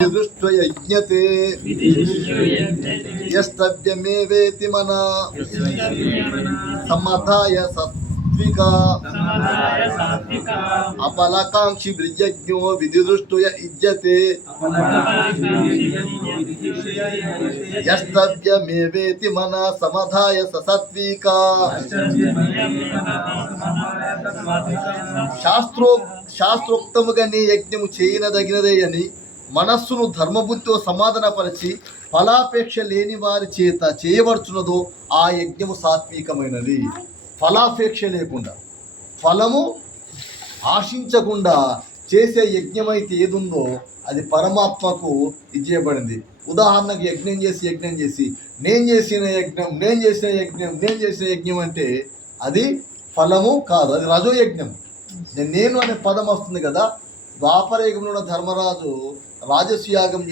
యజ్ఞతే యస్తవ్యమేవేతి మన సమధాయ సాత్విక అపలకాంక్షి బ్రజజ్ఞో విధిదృష్టయ యుజ్యతే యస్తవ్యమేవేతి మన సమధాయ సాత్విక. శాస్త్రోక్తముగా నీ యజ్ఞము చేయనదగినదే అని మనస్సును ధర్మబుద్ధితో సమాధానపరిచి ఫలాపేక్ష లేని వారి చేత చేయబడుచున్నదో ఆ యజ్ఞము సాత్వికమైనది. ఫలాపేక్ష లేకుండా, ఫలము ఆశించకుండా చేసే యజ్ఞం అయితే ఏదుందో అది పరమాత్మకు ఇచ్చేయబడింది. ఉదాహరణకు యజ్ఞం చేసి నేను చేసిన యజ్ఞం అంటే అది ఫలము కాదు, అది రజోయజ్ఞం. నేను అనే పదం వస్తుంది కదా. ద్వాపరయుగంలో ధర్మరాజు రాజస్యాగం